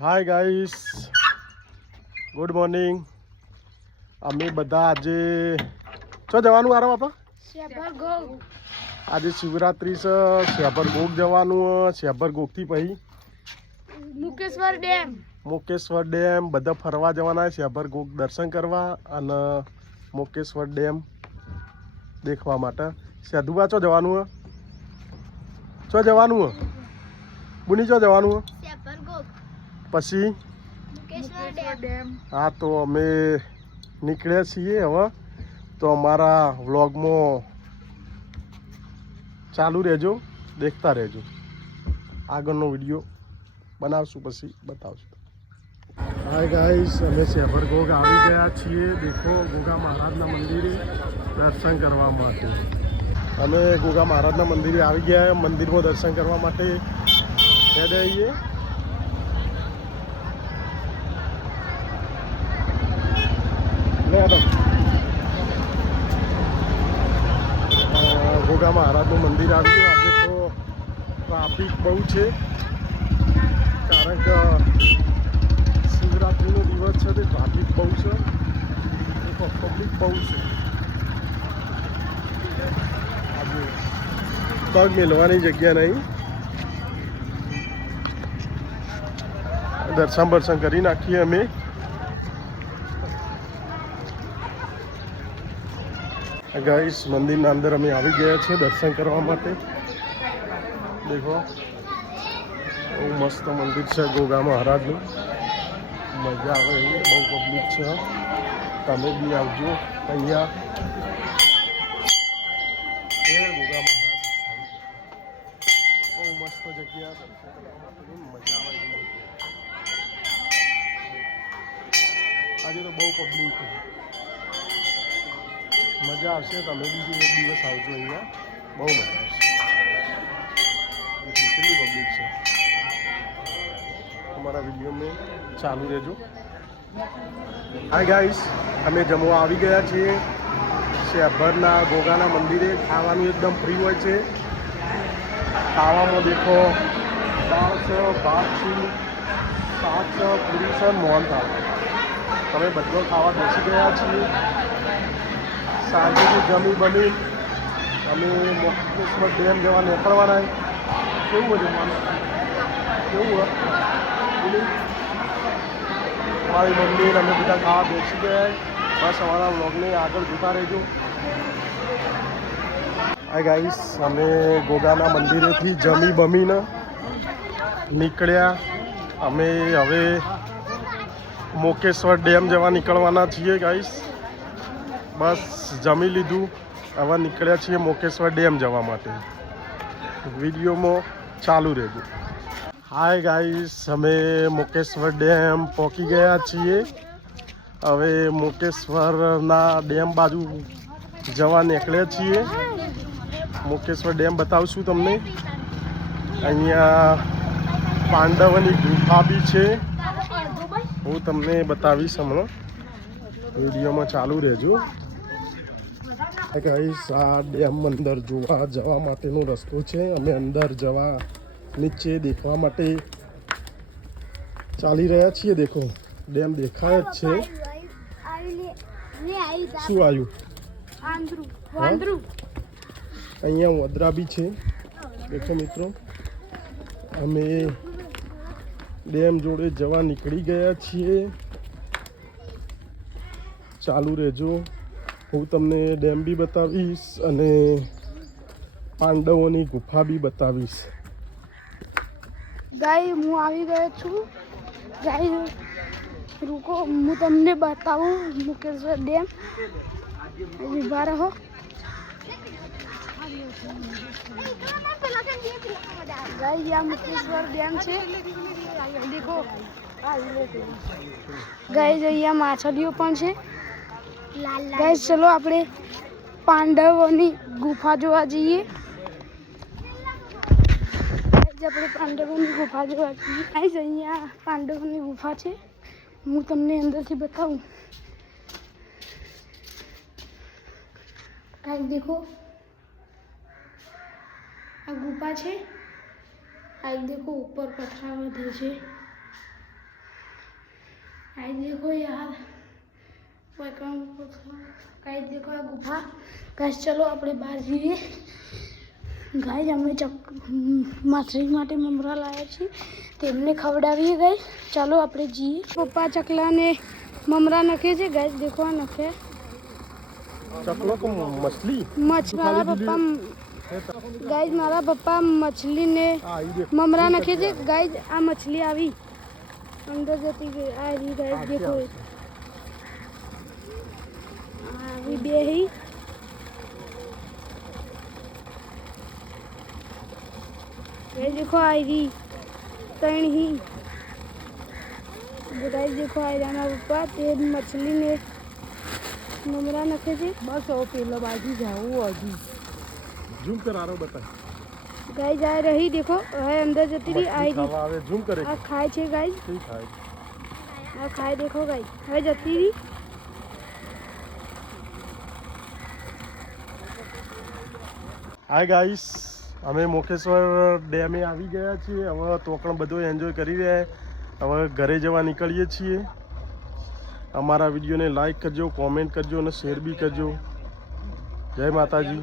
Hi guys, good morning. અમે બધા આજે ચો જવાનું આરા બાપા? શેભરગોગ. આજે શિવરાત્રી છે. શેભરગોગ જવાનું. શેભરગોગથી પછી મુકેશ્વર ડેમ બધા ફરવા જવાના. શેભરગોગ દર્શન કરવા અને મુકેશ્વર ડેમ દેખવા માટે. સેધુબા ચો જવાનું? ચો જવાનું? બુની ચો જવાનું? પછી હા, તો અમે નીકળ્યા છીએ હવે. તો અમારા વ્લોગમાં ચાલુ રહેજો, દેખતા રહેજો. આગળનો વિડીયો બનાવશું પછી બતાવશું. હાય ગાઈસ, અમે શેભરગોગ આવી ગયા છીએ. દેખો, ગોગા મહારાજના મંદિરે દર્શન કરવા માટે. અમે ગોગા મહારાજના મંદિરે આવી ગયા. મંદિરમાં દર્શન કરવા માટે હેડ આવીએ. ગોગા મહારાજનું મંદિર આવ્યું. આજે તો ટ્રાફિક બહુ છે, કારણ કે શિવરાત્રિનો દિવસ છે. તે ટ્રાફિક બહુ છે, પબ્લિક બહુ છે. આજે પગ મેળવાની જગ્યા નહીં. દર્શન કરી નાખીએ અમે. ગાઈસ, મંદિરના અંદર અમે આવી ગયા છીએ દર્શન કરવા માટે. દેખો, બહુ મસ્ત મંદિર છે ગોગા મહારાજનું. મજા આવે એવું, બહુ પબ્લિક છે. તમે બી આવજો અહીંયા. ગોગા મહારાજ બહુ મસ્ત જગ્યા, દર્શન કરવા માટે મજા આવે એવી. આજે તો બહુ પબ્લિક છે, મજા આવશે. તમે બીજું એક દિવસ આવજો અહીંયા, બહુ મજા આવશે. કેટલી પબ્લિક છે. અમારા વિડીયોમાં ચાલુ રહેજો. હાય ગાઈસ, અમે જમવા આવી ગયા છીએ શેભરના ગોગાના મંદિરે. ખાવાનું એકદમ ફ્રી હોય છે. ખાવામાં દેખો, દાળ છે, ભાત છે, શાક છે, પૂરી છે, મોહનથાળ. તમે બધો ખાવા બેસી ગયા છીએ. સાંજેથી જમી બની અમે મુકેશ્વર ડેમ જવા નીકળવાના. કેવું હતું માનું? કેવું હોય? મારી મમ્મી અમે બધા ખાવા બેસી ગયા. બસ અમારા વ્લોગને આગળ જોતા રહેજો. આ ગાઈસ, અમે ગોગાના મંદિરેથી જમી બમીને નીકળ્યા. અમે હવે મુકેશ્વર ડેમ જવા નીકળવાના છીએ ગાઈસ. બસ જમી લીધું, હવે નીકળ્યા છીએ મુકેશ્વર ડેમ જવા માટે. વિડીયોમાં ચાલુ રહેજો. હાય ગાઈસ, અમે મુકેશ્વર ડેમ પહોંચી ગયા છીએ. હવે મુકેશ્વરના ડેમ બાજુ જવા નીકળ્યા છીએ. મુકેશ્વર ડેમ બતાવશું તમને. અહીંયા પાંડવોની ગુફા બી છે, હું તમને બતાવીશ હમણાં. વિડીયોમાં ચાલુ રહેજો. ગાઈસ, આ ડેમ અંદર જોવા જવા માટેનો રસ્તો છે. અમે અંદર જવા નીચે દેખવા માટે ચાલી રહ્યા છીએ. દેખો, ડેમ દેખાય જ છે. શું આવ્યું? અહીંયા વદરા બી છે. દેખો મિત્રો, અમે ડેમ જોડે જવા નીકળી ગયા છીએ. ચાલુ રહેજો, હું તમને ડેમ બી બતાવીશ અને પાંડવોની ગુફા બી બતાવીશ. ગાય, હું આવી ગયો છું. ગાય, રૂકો, હું તમને બતાવું મુકેશ્વર ડેમ. ઉભા રહો. ગાય, આ મુકેશ્વર ડેમ છે. દેખો ગાય, અહીંયા માછલીઓ પણ છે. ગાય, ચલો આપણે પાંડવોની ગુફા જોવા જઈએ. આપણે પાંડવોની ગુફા જોવા જઈએ. અહીંયા પાંડવોની ગુફા છે. હું તમને અંદરથી બતાવું. ગાય, દેખો, આ ગુફા છે. આ देखो ऊपर पथरा વધે છે. गाइस देखो यार गाइस देखो आ गुफा गाइस चलो આપણે બહાર જઈએ ગાઈસ અમે માછલી માટે મમરા લાવ્યા છીએ તેમને ખવડાવીએ ગાઈસ ચાલો આપણે જઈએ પપ્પા ચકલાને મમરા નખે છે ગાઈસ દેખો આ નખે चकलो को मछली મારા પપ્પા ગાઈસ મારા પપ્પા મછલીને મમરા નખે છે ગાઈસ આ મછલી આવી અંદર જતી ગઈ આ રી ગાઈસ દેખો આવી બેહી गाइस देखो आई रही तण ही गाइस देखो आई रहा हमारा पप्पा ते मछली ने ममरा नखे छे बस ओ पेलो बाजू जाऊं अभी जूम करा रहा बता गाइस आ रही देखो है अंदर जती रही आई रही आवे जूम करे आ खाए छे गाइस ठीक है आ खाए देखो गाइस है जती रही हाय गाइस અમે મોકેશ્વર ડેમે આવી ગયા છીએ હવે તોકણ બધું એન્જોય કરી રહ્યા હવે ઘરે જવા નીકળીએ છીએ અમારા વિડીયોને લાઈક કરજો કોમેન્ટ કરજો અને શેર બી કરજો જય માતાજી